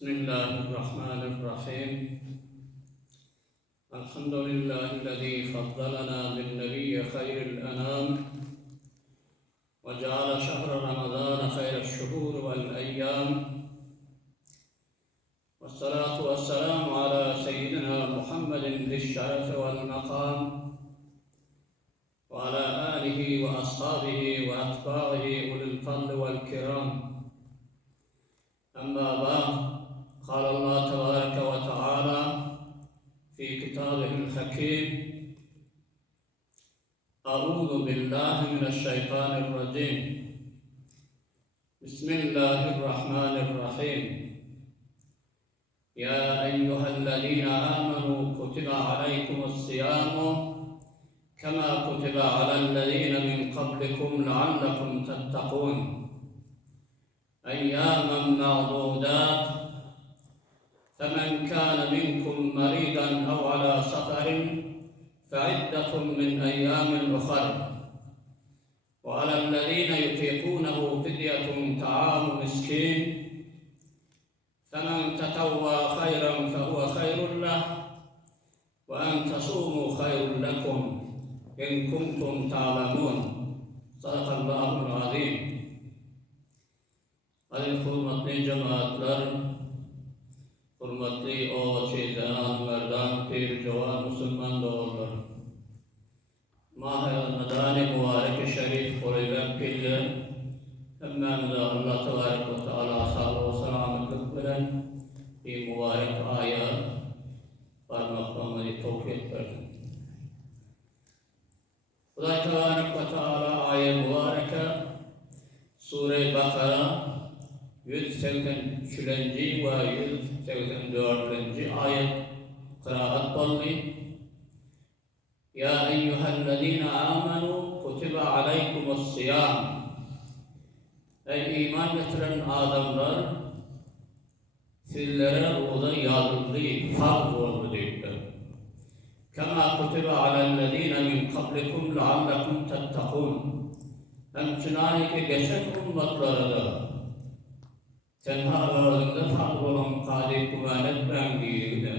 بسم الله الرحمن الرحيم. الحمد لله الذي فضلنا بالنبي خير الأنام وجعل شهر رمضان خير الشهور والأيام، والصلاة والسلام على سيدنا محمد ذي الشرف والمقام وعلى آله وأصحابه وأتباعه أولي الفضل والكرام. أما بعد، قال الله تبارك وتعالى في كتابه الحكيم: أعوذ بالله من الشيطان الرجيم. بسم الله الرحمن الرحيم. يا أيها الذين آمنوا كتب عليكم الصيام كما كتب على الذين من قبلكم لعلكم تتقون، أياما معدودات، فمن كان منكم مريضا أو على سفر فعدة من أيام أخر، وعلى الذين يطيقونه فدية طعام مسكين، فمن تطوع خيرا فهو خير له، وأن تصوموا خير لكم إن كنتم تعلمون. صدق الله العظيم. Aziz hurmatli cemaatler, hurmatli oğaçı zanlardan bir cavan Müslüman doğurlar. Mahi-i mübarek-i şerif koruylak kille, emmemize Allah tebarek ve teala sağlığı ve selametlik veren bir mübarek ayet parmaklarını tevfik versin. Allah tebarek ve teala ayet mübareke Sure-i Bakara 183 ve 184 ayet kıraat kıldı. Ya eyyühellezine amenu kutibe aleykumus-siyam. Ey iman getiren adamlar, sizlere roza yazıldı, farz oldu deyipler. Kema kutibe alellezine min kablikum leallekum tettakun. Hemçinaneki geçen ummatlara da tenha ağzında farz olan kâdi kumanet benliğinde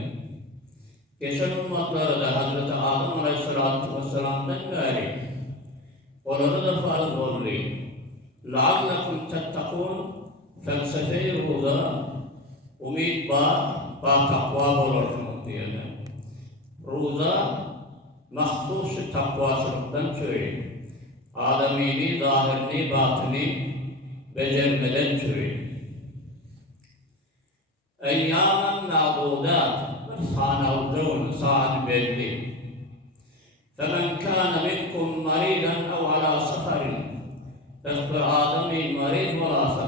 geçen ummatlara da Hazreti Adem Aleyhisselatü Vesselam'dan beri onlara da farz oldu. لَعَلَّكُمْ تَتَّقُونَ felsefe-i ruza umid ba takva olursunuz diyelim. Ruza mahsus takvasılıktan söyleyeyim. Ademini, zahirini, batini becermeden söyleyeyim. Eyyamen ma'dudat, sanavdun, saat belli. Femen kâne minkum maridan ev ala seferin. Esber ademi marid olasa,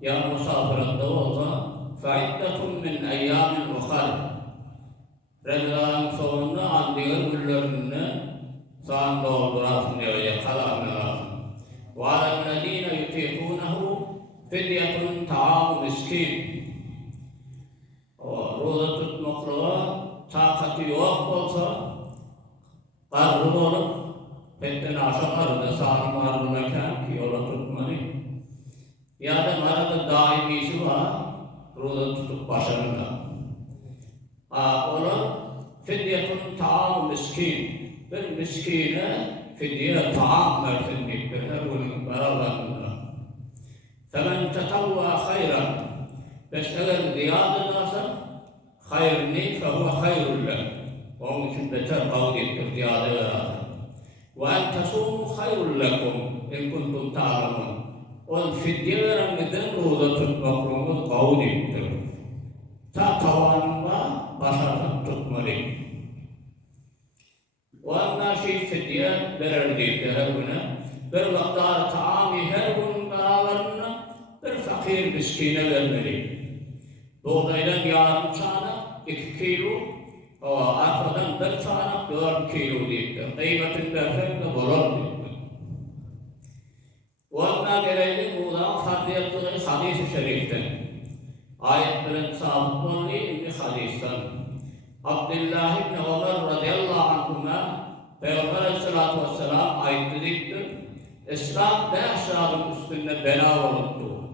ya musafirette olsa, fe'iddetun min eyyamin ukhar. Reza'nın sonunda andiğer günlerini sağın doldurasın diye kalanı lazım. وَعَلَى الَّذ۪ينَ يُتِيقُونَهُ فِدْيَةٌ طَعَامُ مِسْكِينَ. Roza tutmakla takati yok olsa, karnı olup, petten aşağı da sağın varlığına ki yola tutmalı. Ya da arada daimisi var, roza tutup başarıda. Ona fidyetun ta'am miskin, bir miskine fidye ta'am versin deyipler, her günün beraberinde. Femen tetavva hayran, eğer ziyade edersen, hayırni fehuve hayrullah. Onun için beter kavgettir, ziyade edersen. Ve en tesûmu hayrullakum, in kuntum ta'lamun. O fidye verenmeden roza tutmaklarımız kavgettir. Ta tavanında başarıp tutmalı. O anlar fidye verir deyipler her güne. Bir vaktar taami her günün beraberinde bir fakir miskine vermeli. Doğdaydan yarım çanak 2 kilo, arkadan 1 çanak 4 kilo deyipler. Kıymetin versen de bulur deyipler. O anlar gereğli buradan fardiyatları hadis-i şeriften. Ayetlerin sabit olduğu İbn-i Hadis'ten. Abdullah ibn Ömer radıyallahu anhuma Peygamber Aleyhisselatü Vesselam ayet dediktir. İslam 5 adım üstünde bela olundu.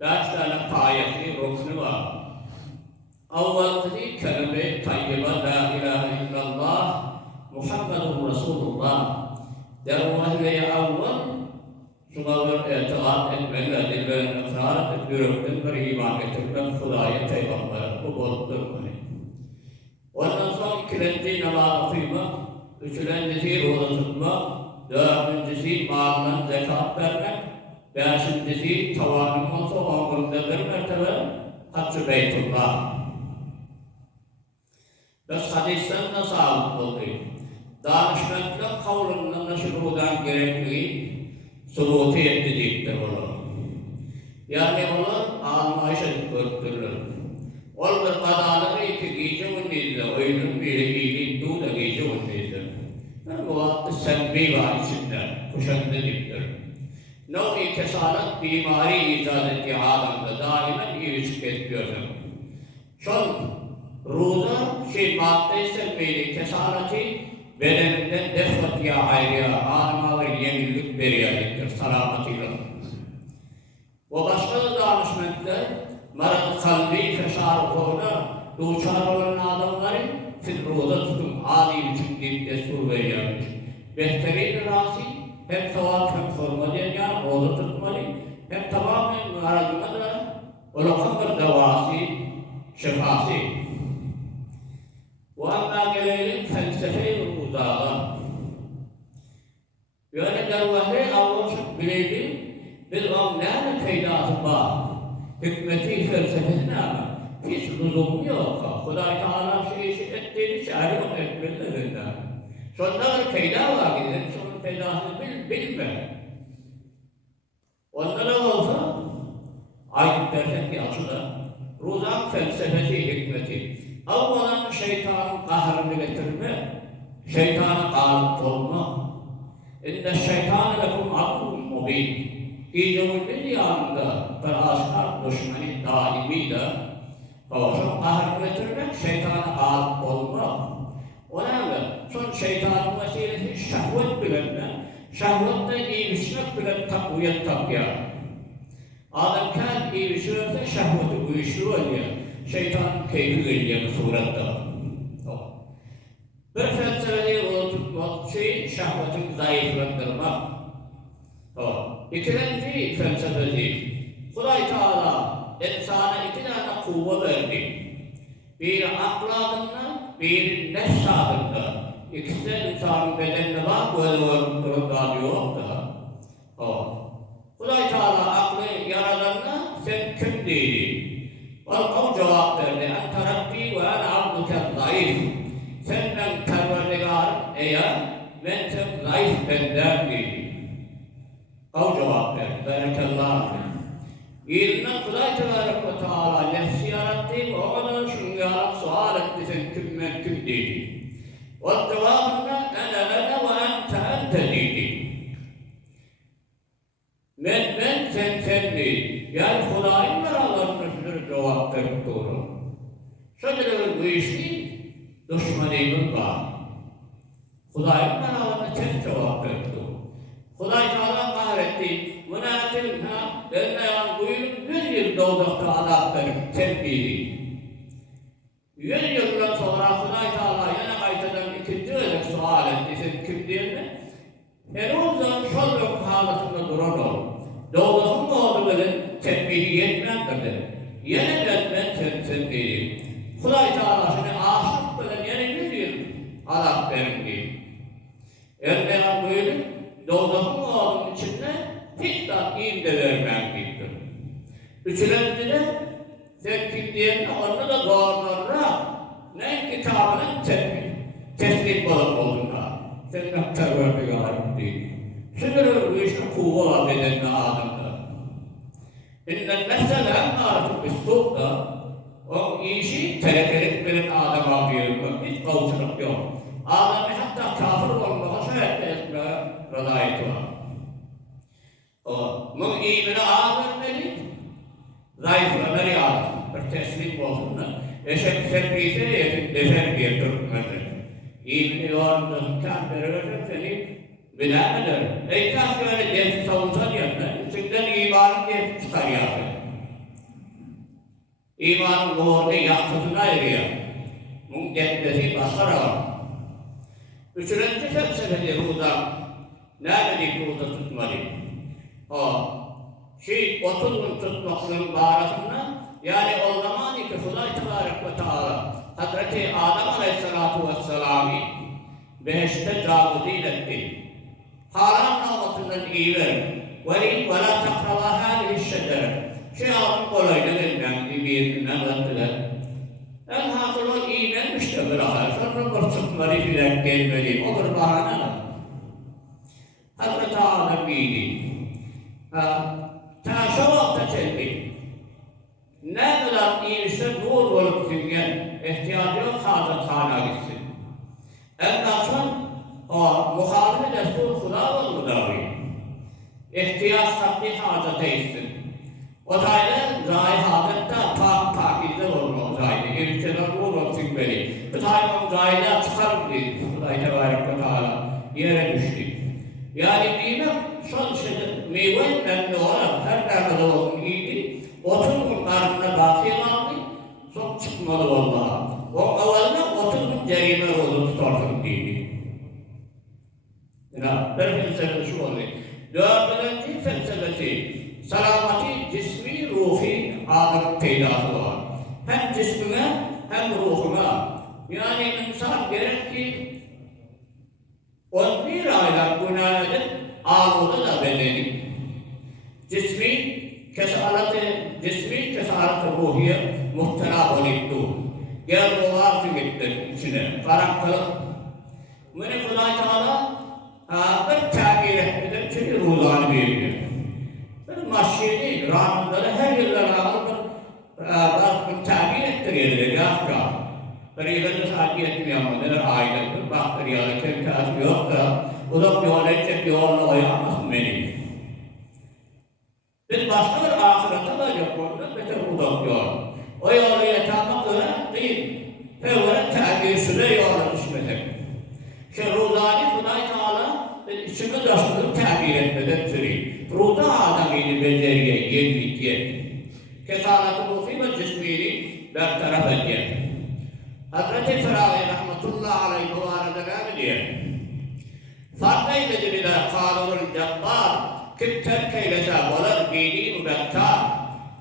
5 tane payesi, ruknu var. Avvalkisi kelime-i tayyiba la ilahe illallah Muhammedun Resulullah. Dervahile avval şuna bir etiqat etmeli, dilberin ikrar edip, yürekten bir iman getirmek, Hudaya, Peygamber'e bu bozdur. Ondan sonra ikilenci namazı kıymak, üçüncüsü roza tutmak, dördüncüsü malından zekat vermek, beşincisi tavanın olsa 10 günde bir mertebe Hac-ı Beytullah. Biz hadisten nasıl sağlık oldu? Danışmakla kavlundan şurudan gerekliği subutu ettiğiktir olur. Yani olur, almayışa götürülür. Orada kadaları iki gece önünde, oyunun biri iyiliği doğu da gece önünde. Yani bu vakti senbi var içinde, kuşandı diptir. Nevi kesalet bimari icat ettiği adamda daimen iyi ışık etmiyorsun. Son ruza madde senbiydi, kesaleti bedeninden defatiye ayrıya, anıma ve yenilik beriyettir, salamatıyla. O başka da danışmentler, marad kalbi feşar koğuna duçar olan adamları siz roza tutun, âli için deyip destur veriyormuş. Behterin rasi, hem sevap hem sorma diyeceğim, roza tutmalı, hem tamamen maradına da olakan bir davası, şifası. Bu anla gelelim felsefe-i ruzağa. Yani dervahı avlaşıp bileydi, biz onun nerede peydası var? Hükmeti felsefesine ama hiç lüzum yok. Huday Teala işi ettiğini çare onu etmelerinden. Sonunda bir peyda var gidelim, sonun peydasını bilme. Onda da olsa, ayet dersek ki açıda, ruzak felsefesi, hikmeti. Avvalan şeytanın kahrını getirme, şeytana galip olma. İnne şeytanı lekum aklun mubin. İcabının yanında bir aşkar düşmanı daimi de o kahrını getirmek, şeytana galip olma. O nedir? Son şeytanın vesilesi şehvet bilenme, şehvette iyi düşmek bilen takviyet takya. Adam kendi iyi düşürürse şehveti uyuşturur ya. Şeytan keyfi veriyor bu surette. Bir felsefeyi tutmak şey şehvetin zayıflandırmak. İkinci felsefesi, Huday Teala insana 2 tane kuvve verdi. Bir akladığında, bir nefs adında. İkisi de insanın bedenine var, böyle durumda yok da. Huday Teala aklı yaradanına sen kim değil? O cevap verdi. Ente Rabbi ve en abduke zayıf. Senden perverdigarım eğer ben sen zayıf benden değil. O cevap verdi. Berekallahu. İlmen Huday Teala nefsi yarattı. O kadar şunu yarattı. Sual etti sen kimmen kim değil. O cevabında ene ve ente değil. Ben sen değil. Yani Huday'ın beraberinde cevap verip doğru. Şöyle bu işi düşmanıyım var. Huday'ın beraberinde ters cevap verip doğru. Huday Teala kahretti. Münatil vermeyen buyurun 100 yıl doğdukta adaptörü tedbiri. 100 yıldan sonra Huday Teala yana kaytadan ikinci olarak sual etti. Sen kim değil mi? Herozdan şöyle halatında duran ol. Doğduğun mu oldu böyle tedbiri yetmektedir. Yeniden ben sen değilim. Huday Teala şimdi aşık böyle yeni 100 yıl adap verin değil. Vermeyen buyurun doğduğun mu olduğun içinde hiç de iyi de vermem gitti. Üçüncüde sen kim diyelim onda da doğrularına ne kitabının teslim olduğunda. Sen naktar verdiği halim değil. Şimdi bu işte kuvve var bedenine adamda. İnnen mesele artık bir soğukta o işi teleferik bilen adama diyorum. Hiç kavuşluk yok. Adamı hatta kafir olmağa şöyle etmeye radayeti var. Bu imini ağırmeli, zayıflanır ya, bir teslim olsun da, eşek serpiyse yetin defer diye durmadır. İmini yorumda kâfir verirse seni bilemeder. Kaç böyle dersi savunsan yanına, içinden imanı dersi çıkar yapın. İmanın doğru yaktığına eriyor. Bunun getirdiği başka var. Üçüncü felsefede ruhdan nerede ruhda tutmalı? O 30 gün tutmaklığın bağrasında yani o zaman ki Huda Tebarek ve Teala Hazreti Adem Aleyhisselatu Vesselam'ı beşte cabudil etti. Haram namatından iyi verin. وَلَا تَقْرَوَا هَذِهِ الشَّجَرَةِ Şeyhatın kolayına verilen birbirinden öttüler. Elhâsıl o iğnenmiş de bırakır. Sonra bırsıkları filan gelmeli. O bir bahaneler. Hazreti Adem iyiydi. Ta şu vakta çeldi. Ne kadar iyiyse nur olup singen ihtiyacı yok Hazreti Han'a gitsin. Ondan sonra o muhalif destur Huda oldu davi. İhtiyaç saklı hacete etsin. O tayda zahir hacette takizde olma o tayda. İlçeden olur singeli. Bu tayda o zahirde çıkarım dedi. Huda Tebarek ve Teala yere düştü. Yani bilmem son şeyde meyve önemli olan her nerede olsun iyiydi. 30 gün karnına baki vardı. Çok çıkmalı vallahi. O avvalda 30 gün cerime oldu tutarsın dedi. Bir felsefesi şu oluyor. Dördüncü felsefesi selameti cismi ruhi adet peydası var. Hem cismine hem ruhuna. Yani insan gerek ki 11 aylar günah edip ağrıda da bedeni. Cismi kesaret-i ruhiye muhtela oliptu. Gel ruhası gitti içine. Karanlık. Bunu Huda Teala bir tabir etmeden çünkü ruhani veriyor. Bir maşini, rahmanları her yıllar alır bir tabir ettiriyor. Gafka. Bir yılda saati etmiyor ama neler ailedir. Bakteriyalı kemkası yok da uzak yol edecek yolla oyanmasın beni. Biz başka bir ahirete da yok orada. Mesela uzak yol. O yolu yetermek öyle değil. Böyle tabir süre yola düşmedik. Ruhani Huda Teala içime taşıdığı tabir etmeden süreyim. Ruhda adamıyla beceriye, yenlikye. Kesaret-i ruhi ve cismini bertaraf ediyor. Hazreti Firavi rahmetullahi aleyhi ve arada ne diyor? Farkayla diliyle kanunun cabbar, kim terk eylese bolar dini mübekkar,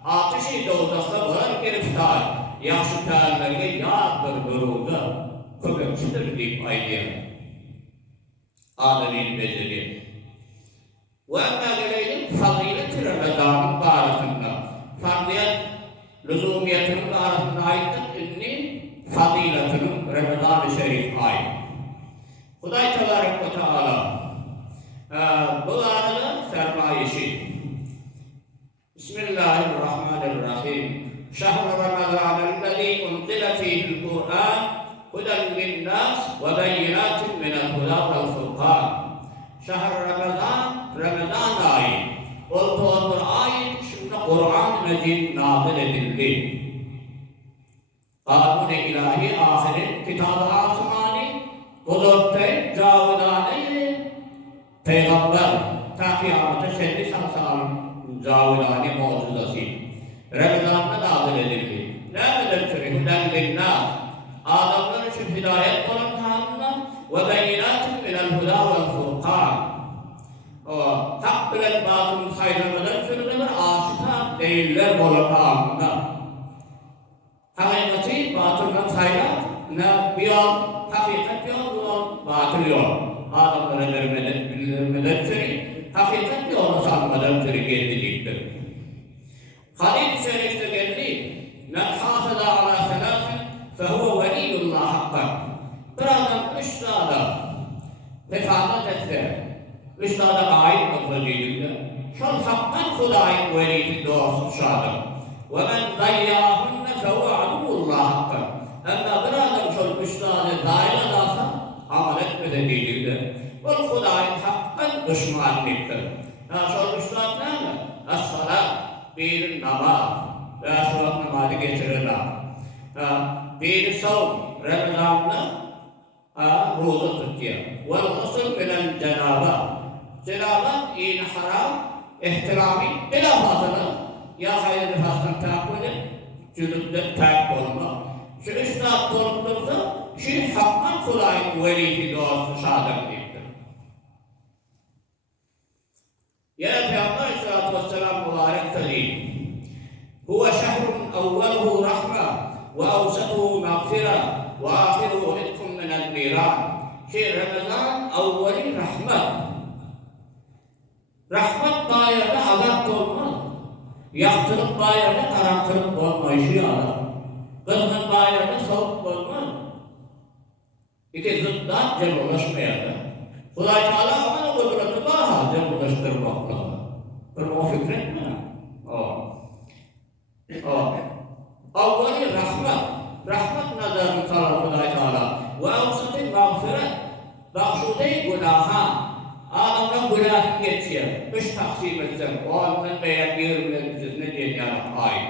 ateşi dozakta bolar giriftar, yakşı kârlerine yağdır durulda, köpekçidir deyip aydiyor. Adem'in beceriye. Ve emmâ geleydim fazileti Ramazan'ın bağrısında. Fardiyet, lüzumiyetinin bağrısında aittir. İnni faziletinin Ramazan-ı Şerif ait. Huda Tebarek ve Teala bu arada sermayesi. Bismillahirrahmanirrahim. Şehr-i Ramazan'ellezî unzile fîhil Kur'an هدى للناس وبينات من الهدى والفرقان شهر رمضان ayı. Olduğu ayet şimdi Kur'an-ı Mecid nazil edildi. Kanun-i ilahi ahiret kitab-ı asmani huzurte cavudane peygamber ta kıyamete şerri sansalın cavudane mucizası Ramazan'da nazil edildi. Ne demek hüden linnas adamlar için hidayet olan kanunlar ve beyinatın minel huda vel furqan. Hak bilen batılın sayılmadan sürüledir, aşikar değiller olan kanunlar. Hakikati batıldan sayılar, ne bir yol, hakikat yol, bu yol, batıl yol. Adamlara bildirmeden sürü, hakikat yolunu sanmadan sürü geldiliktir. Hadis-i Şerif'te geldi, men hafıza ala selâsin فهو ولي الله حقا. Bir adam üstada vefat etse, üstada ait olacağında, şol hakkan Huda'yın veliydi doğrusu şadır. وَمَنْ ضَيَّاهُنَّ فَهُوَ عَدُوُ اللّٰهِ حقا. Ama bir adam şol üstada dair edasa, amel etmediğinde, o Huda'yın hakkan düşmanlıktır. Şol üstad ne mi? Es-salat, bir namaz, ve şol namazı getirirler. Bir savun, Ramazan'da roza tutuyor. Vel gusl minel cenaba. Cenaba in haram, ihtirami, bila fazla ya hayır bir hastan tahakkül edin, cülüpte terk olma. Şu üstad korktursa, şu hakman kulayın velisi doğası şadım deyiptir. Ya Peygamber Aleyhisselatü Vesselam mübarek kılıyım. Huve şehrun evveluhu rahma ve avsatuhu mağfira ve ahiruhu itkum minel niran. Ramazan evveli rahmet. Rahmet dairede azap olmaz. Yaktırıp dairede karanlık olmayışı ya. Kızgın dairede soğuk olmaz. İki zıttan cemurlaşmayada. Kuday Teala amana kudreti daha cemurlaştırmakla. O fikret mi? Evveli rahmet. Rahmet nazarını kalan Kuday Teala. Ve avsatı mağfiret. Bakşude günaha. Adamdan günah geçiyor. Üç taksim etsem. O andan beyan yürümlerimiz ne diye yani ayet.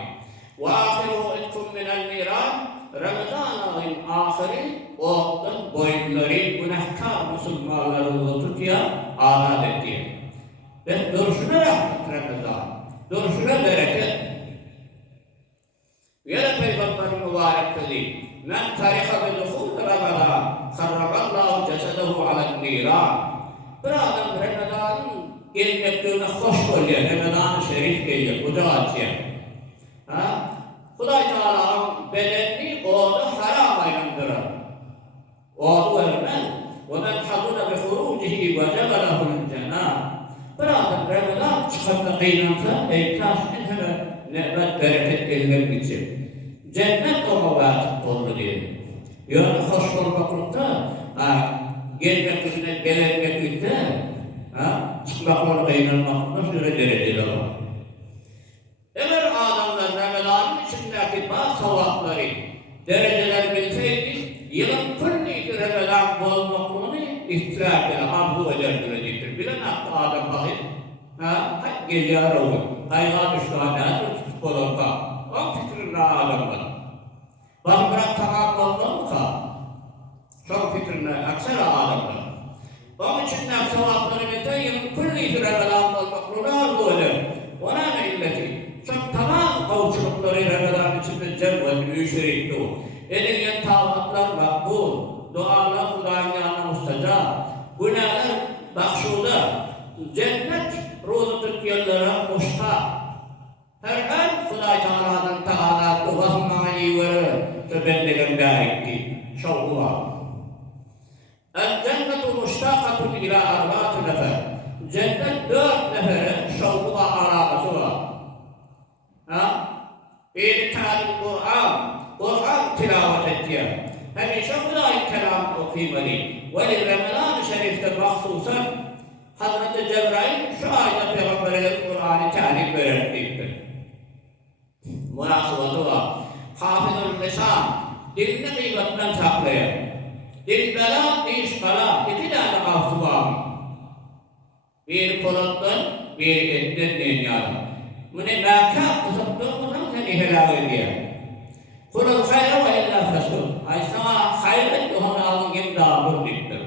Ve ahiruhu itkum minel niran. Ramazan ayın ahiri oğlun boyunları günahkar Müslümanları tutuyor, azat ediyor. Ve duruşuna rahmet Ramazan. Duruşuna bereket. Yine Peygamber mübarek kılıyor. Men tariha bidukhul Ramazan. Karraballahu cesedehu alel niran. Bir adam Ramazan'ın gelmekliğine hoş oluyor. Ramazan-ı Şerif geliyor. Kucağı açıyor. Kuday Teala'nın bedenini oğlu haram aylandırır. Oğlu vermez. وَمَنْ حَضُرَ بِخُرُوجِهِ وَجَبَ لَهُ الْجَنَّةِ. Bir adam Ramazan çıkartma kıynansa, eykâsının hemen nimet bereket gelmek için. Cennet o vakit olur diye. Yani hoş olmaklıkta, gelmeklikte, gelenmeklikte, çıkmaklıkta kıynanmaklıkta şöyle dereceler var. Eğer adamlar Ramazan'ın içindeki bazı sevapları, dereceler bilseydi, yılın külli Ramazan bulmaklığını ihtiyaç eder, arzu eder diyecektir. Bilen hakkı adam bakır, hak geliyor olur, hayra düştü adamlar, tutup olur ka. O fikrinde adamlar. Bak bırak tamam oldu mu ka? Çok fikrinde, aksara adamlar. Onun için de sevapları bilse, yılın külli Ramazan bulmaklığını arzu eder. Ona ne illeti? Çok tamam kavuşulukları Ramazan içinde cevvel müşrikti. Edilen tavlatlar makbul, dualar Kuday'ın yanına mustajab, günahlar bakşuda, cennet ruhu Türkiye'lere muştak. Her Kuday Teala'dan Teala kuvasmayı verir, tebendegen berikti, şavgu var. El-cennetu muştakatun ila arba'atü nefer. Cennet 4 nefere şavgu var, alakası var. Bir talim Kur'an tilavet ettiği. Hemişe Kuday'ın kelamı okuymalı. Ve Ramazan-ı Şerif'te mahsusan Hazreti Cebrail şu ayda Peygamber'e Kur'an'ı talim öğretmektir. Münasıbatı var. Hafızul lisan, dilini gıybetten saklayan. Dil bela, diş bela, 2 tane mahsu var. Bir kuluttan, bir etten dünyada. Mune mâkâ kısıttığımızdan seni helal ediyor. Kulul hayra ve illa fesud. Ay sana hayır et, onu alın gibi dağılır diktir.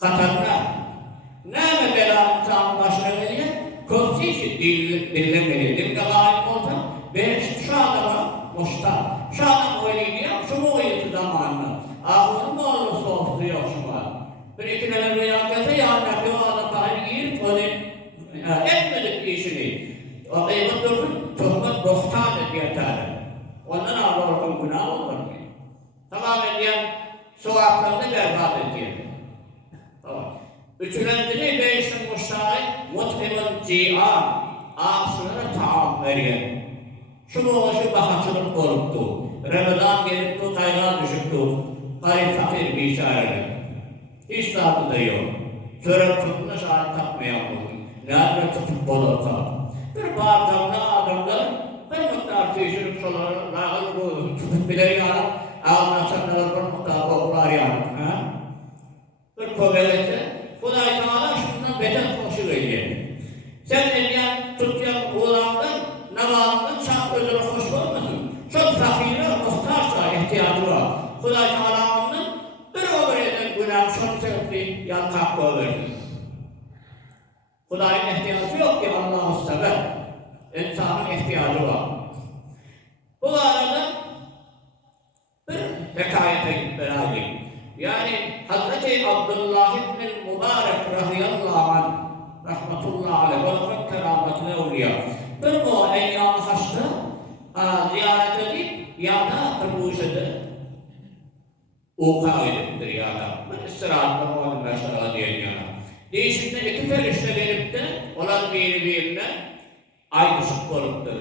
Katarına. Nâme bela insanın başına veriyor? Kutsi işi dinlemeli. Dilde gayet olsa, şu adama muştak. Şu adam öyle diyor, şu mu uyutu zamanına. Ahırın mı olursa olsun yok şu var. Bir iki tane rüya gelse, yanındaki o adam bari girip, onu etmedik işini. O kıymet dursun, tuhmet bohtan ediyor Teala. Ondan Allah'ın günah olur mu? Tamamen diyen sevaplarını berbat ediyor. Üçüncüsü değiştin muştahı, mutfimul ci'an, ağzına taam veriyor. Şu boğuşu bakıcılık oluptu. Ramazan gelipti, kaynağı düşüptü. Garip fakir bir işaret. Hiç tadı da yok. Çörek tutuna şahit takmayalım. Nerede tutup bolursa. Bir bağırtamda adamlar bir miktar tüysürüp solar, lağın bu tutup bilir yanım, ağına sandalar bir miktar kokular yanım. Bir koveletse, Kuday Teala şundan beter koşu veriyor. Sen ne diyen, tutyan oğlandan, namazından şak özüne hoş olmasın. Çok fakire, muhtaçsa ihtiyacı var. Kuday Teala'nın bir ömreden günah şunu sevdi, yan kalkı versin. Kudayın ihtiyacı yok ki Allah'ı sever. İnsanın ihtiyacı var. arada bir hikayete beraber. Yani Hazreti Abdullah ibn Mübarek radıyallahu anh rahmetullahi aleyh ve lafet kerametine uğruyor. Bir o eyyam hasta ziyaret edip yana kırmızıdı. Uqa ediptir yana. Bir istirahatla onu mesela diyen yana. Değişimde iki ferişte gelip de onlar birbirine ayrışık oluptur.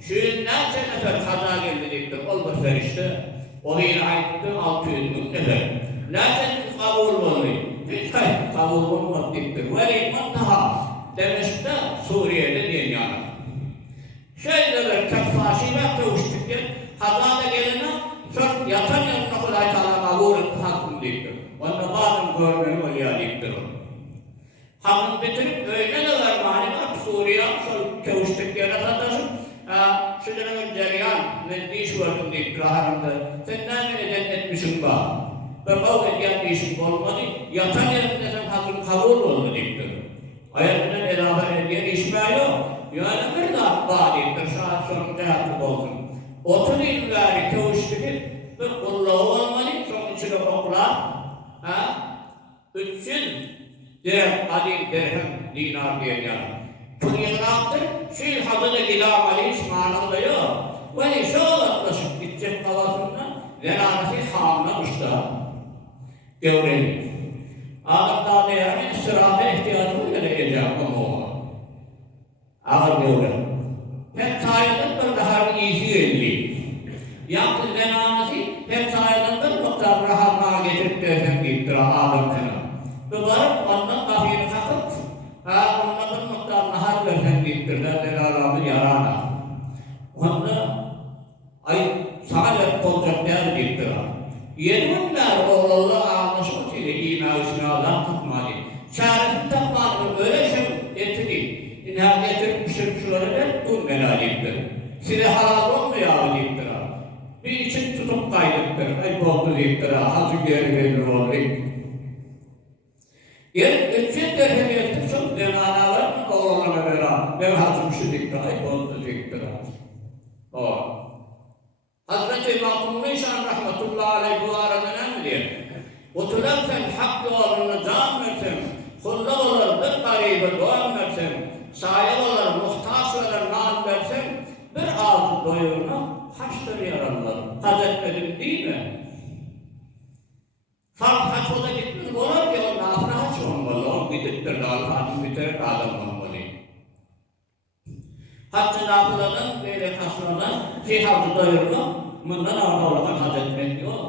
Şuyunlarca nefer kaza geldi deyiptir. Ol bir ferişte. O bir ayıptır 600 nefer. Lakin kabul olmuyor. Hiç kabul olmadı deyiptir. Veli mantaha demişti Suriye'de diyen yana. Şöyle bir keffaşiyle kavuştuklar. Hazada gelene çok yatan yanına kolay Teala kabul etti hakkım deyiptir. Onda bazen görmeni oluyor deyiptir. Hakkım bitirip öyle de var mani var. Suriye kavuştuklarına satasın. Şunların cereyan ve diş vardım deyiptir haramda. Sen ne etmişsin bak. Ve bu ediyen dişin olmadı. Yatan yanında sen hakkım kabul oldu deyiptir. Ayaklarına beraber ediyen işme yok. Yani bir daha deyiptir. Saat sonunda hakkım olsun. 30 yılları kavuştuk. Bir kulluğu olmadı. Son içine oklar. 300 dirhem dinar diyen yana. Kunyarattır. Şu hazırda gilam aleyhismanında yok. Ve şu yaklaşık gidecek kalasından zenanesi hamlamışlar. Görelim. Ağırda değerli istirahat ihtiyacını gerekeceğim ama ağır görelim. Hep sayılır bir daha iyisi elli. Yalnız zenanesi hep sayılır bir miktar rahatlığa getirip dersen gittir ağırlıkına. Ve varıp ondan kafiyeni kakıp ondan bir miktar rahat versen gittir. Zenanesi yarana. Onda sağlık olacak değer gittir. Yedinler oğlu ağlaşmak ile imanısını Allah tutmadı. Çaresini takmadı, öyle şey getirdi. İnha getirmişim şuları da dur melaliyiptir. Size halal olmuyor deyiptir. Bir için tutup kaydıktır. Ay bozdu deyiptir. Hacı geri verir oldu. Üçün derken yettim çok zenanalar mı oğlana beraber. Ben hacım şu deyiptir. Ay bozdu deyiptir. O. Hazreti Mahmud Nişan rahmetullahi aleyh bu arada ne diyor? Otururken hak yolunu can versen, kulla olur bir garibe doğan versen, sahip olur muhtaç olur mal versen, bir ağzı doyuruna haçtır yararlar. Haz etmedim değil mi? Fark haç oda gitmiş olur ki onun ağzına haç olmalı. O gidiptir dağılır, bitirir adam olmalı. Hatta dağıtılanın, böyle kasılanan, fi havzu doyurma, bundan ağırlığa haz etmek yok.